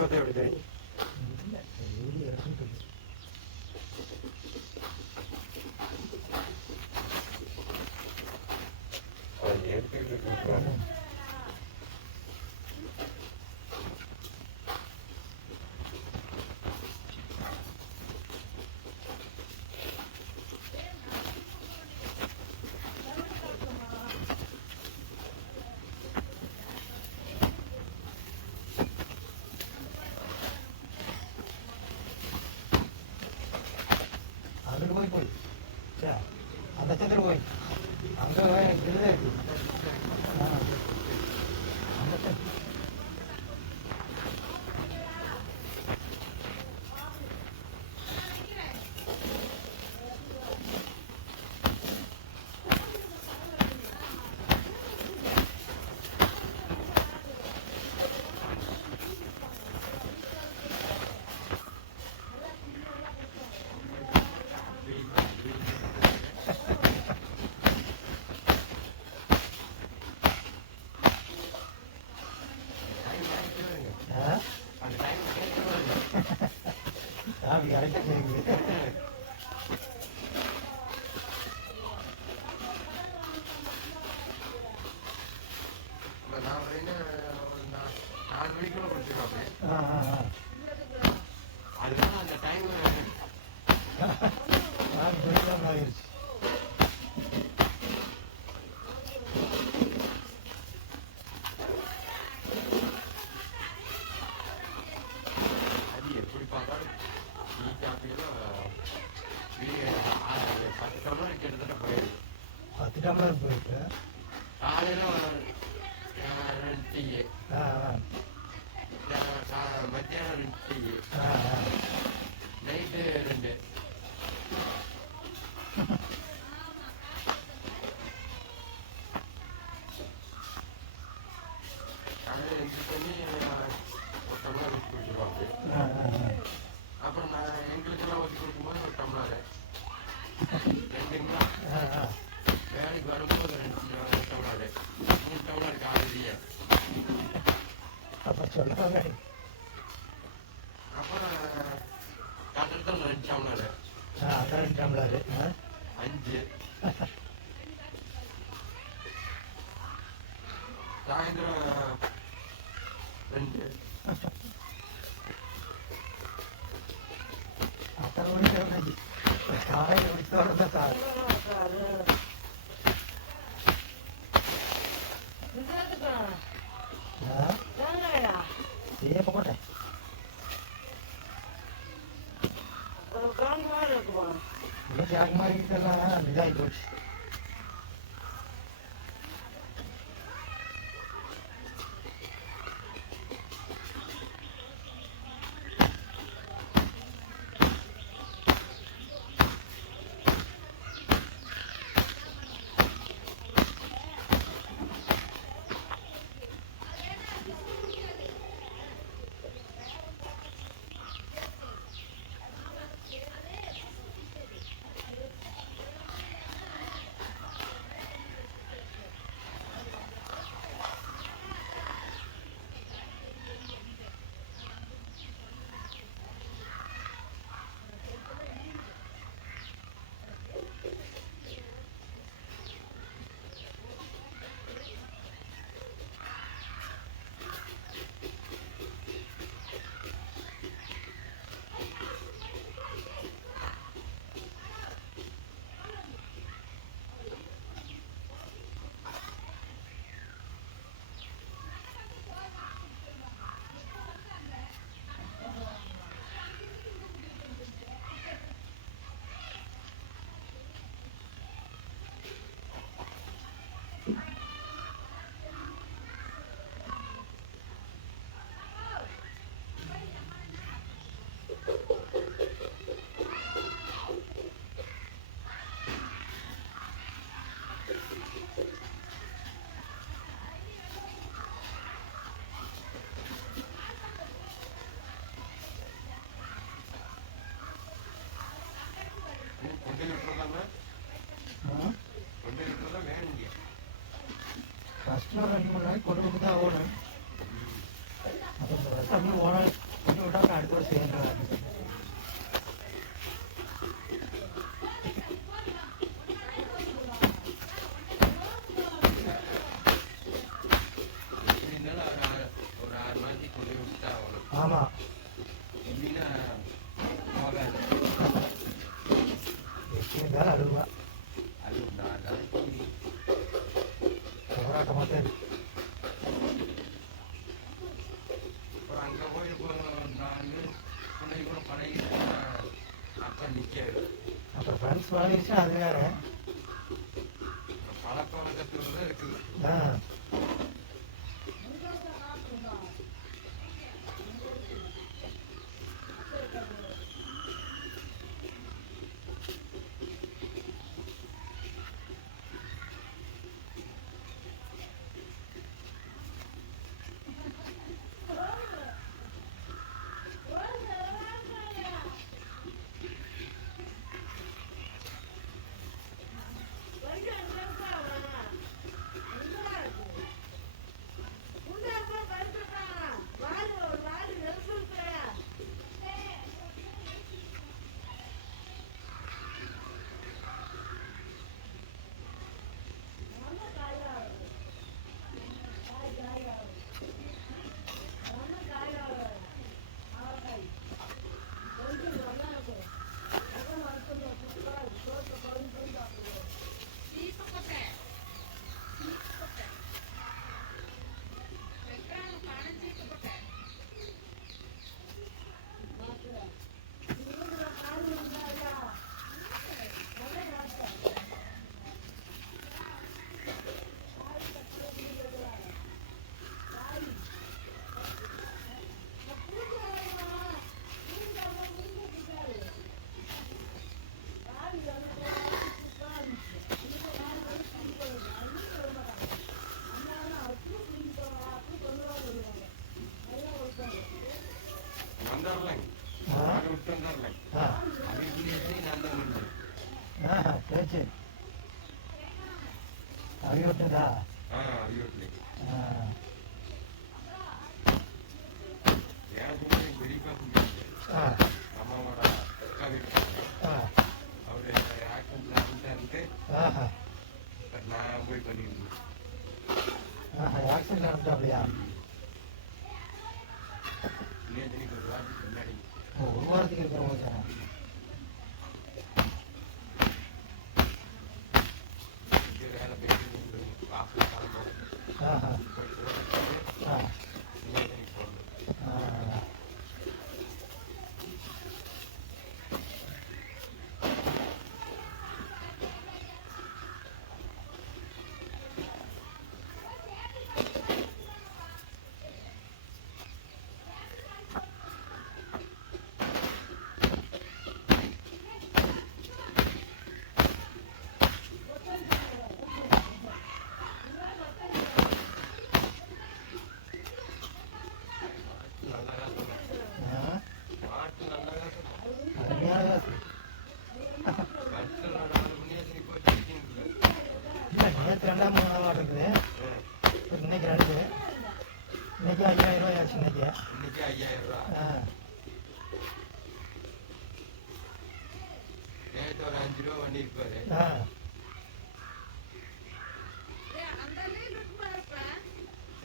తర్వాత పెడతాయి சொன்னாங்க அதான் டம்ளர் அஞ்சு சாயந்தரம் ரெண்டு அத்தனை மணிக்கு காலையில் முடிச்சோட சார் corre una hora. சுவாரஸ்யம் அது வேற பழக்க வழக்கத்தில் இருக்குது అడిగొట్టిందా ஆக்சிடென்ட் நடந்தாப்லையா ஒரு வாரத்துக்கு இருக்கிற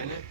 তাই না